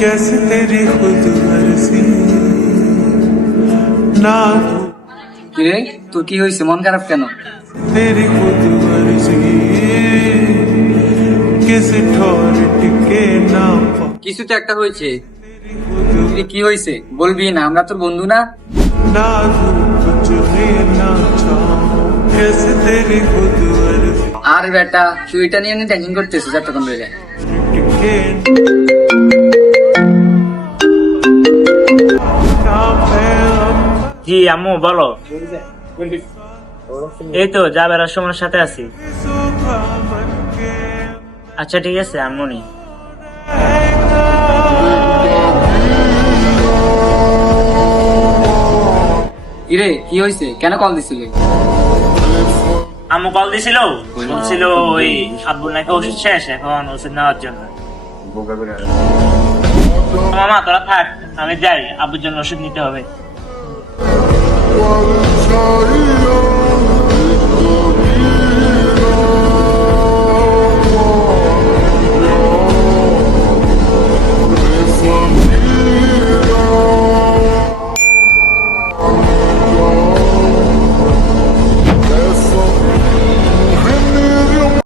कैसे तेरी खुद मर्जी ना কিরে তোর কি হয়েছে, মন খারাপ কেন? तेरी खुद मर्जी किसी ठोर टिके ना কিছু তো একটা হয়েছে। কি হয়েছে বলবি না, আমরা তোর বন্ধু না? ना कुछ ना चाहो कैसे तेरी खुद मर्जी আর বেটা তুই এটা নিয়ে টেনশন করতেছিস এতক্ষণ ধরে। टिके জি আম্মু বলো। এই তো যাবার সময়ের সাথে আছি। আচ্ছা ঠিক আছে আম্মু নি। কিরে কি হয়েছে, কেন কল দিছিলি? আম্মু কল দিছিল, বলছিল ওই আব্বুর নাকি ওষুধ শেষ, এখন ওষুধ নেওয়ার জন্য। মামা তোরা থাক, আমি যাই, আব্বুর জন্য ওষুধ নিতে হবে।